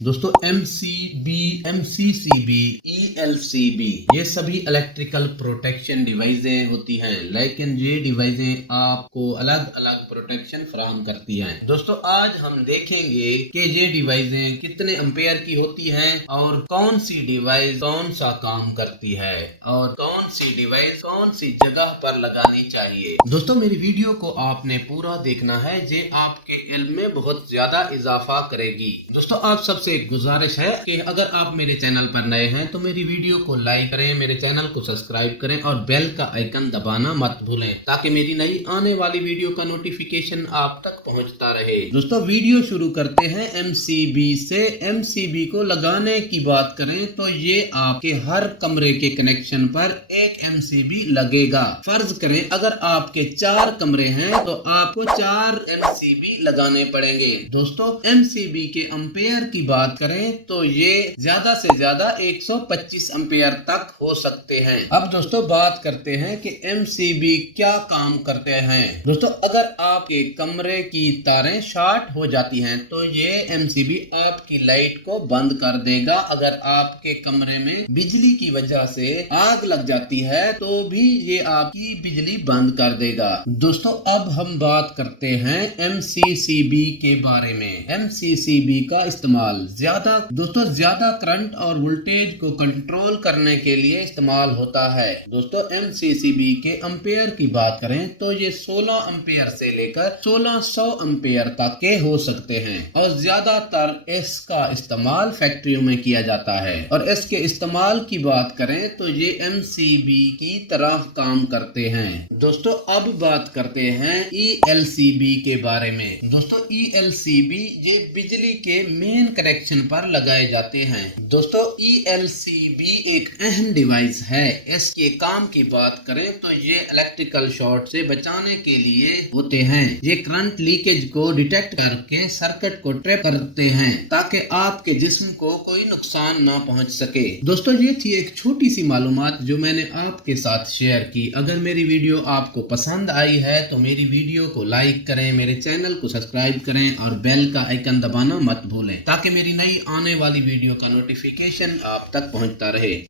दोस्तों MCCB, ELCB ये सभी इलेक्ट्रिकल प्रोटेक्शन डिवाइसें होती हैं, लेकिन ये डिवाइसें आपको अलग अलग प्रोटेक्शन फराहम करती हैं। दोस्तों आज हम देखेंगे कि ये डिवाइसें कितने एम्पेयर की होती हैं और कौन सी डिवाइस कौन सा काम करती है और कौन सी डिवाइस कौन सी जगह पर लगानी चाहिए। दोस्तों मेरी वीडियो को आपने पूरा देखना है, ये आपके इल्म में बहुत ज्यादा इजाफा करेगी। दोस्तों आप सबसे एक गुजारिश है कि अगर आप मेरे चैनल पर नए हैं तो मेरी वीडियो को लाइक करें, मेरे चैनल को सब्सक्राइब करें और बेल का आइकन दबाना मत भूलें ताकि मेरी नई आने वाली वीडियो का नोटिफिकेशन आप तक पहुंचता रहे। दोस्तों वीडियो शुरू करते हैं MCB से। MCB को लगाने की बात करें तो ये आपके हर कमरे के कनेक्शन पर एक MCB लगेगा। फर्ज करें अगर आपके 4 कमरे हैं तो आपको 4 MCB लगाने पड़ेंगे। दोस्तों MCB के एम्पेयर की बात करें तो ये ज्यादा से ज्यादा 125 एम्पेयर तक हो सकते हैं। अब दोस्तों बात करते हैं कि MCB क्या काम करते हैं। दोस्तों अगर आपके कमरे की तारें शॉर्ट हो जाती हैं तो ये MCB आपकी लाइट को बंद कर देगा। अगर आपके कमरे में बिजली की वजह से आग लग जाती है तो भी ये आपकी बिजली बंद कर देगा। दोस्तों अब हम बात करते हैं MCCB के बारे में। MCCB का इस्तेमाल ज्यादा करंट और वोल्टेज को कंट्रोल करने के लिए इस्तेमाल होता है। दोस्तों MCCB के एम्पेयर की बात करें तो ये 16 एम्पेयर से लेकर 1600 एम्पेयर तक के हो सकते हैं और ज्यादातर इसका इस्तेमाल फैक्ट्रियों में किया जाता है। और इसके इस्तेमाल की बात करें तो ये MCB की तरह काम करते हैं। दोस्तों अब बात करते हैं ELCB के बारे में। दोस्तों ELCB ये बिजली के मेन कनेक्शन पर लगाए जाते हैं। दोस्तों ELCB एक अहम डिवाइस है। इसके काम की बात करें तो ये इलेक्ट्रिकल शॉर्ट से बचाने के लिए होते हैं। ये करंट लीकेज को डिटेक्ट करके सर्किट को ट्रैप करते हैं ताकि आपके जिस्म को कोई नुकसान ना पहुंच सके। दोस्तों ये थी एक छोटी सी मालूमात जो मैंने आपके साथ शेयर की। अगर मेरी वीडियो आपको पसंद आई है तो मेरी वीडियो को लाइक करें, मेरे चैनल को सब्सक्राइब करें और बेल का आइकन दबाना मत भूलें ताकि मेरी नई आने वाली वीडियो का नोटिफिकेशन आप तक पहुंचता रहे।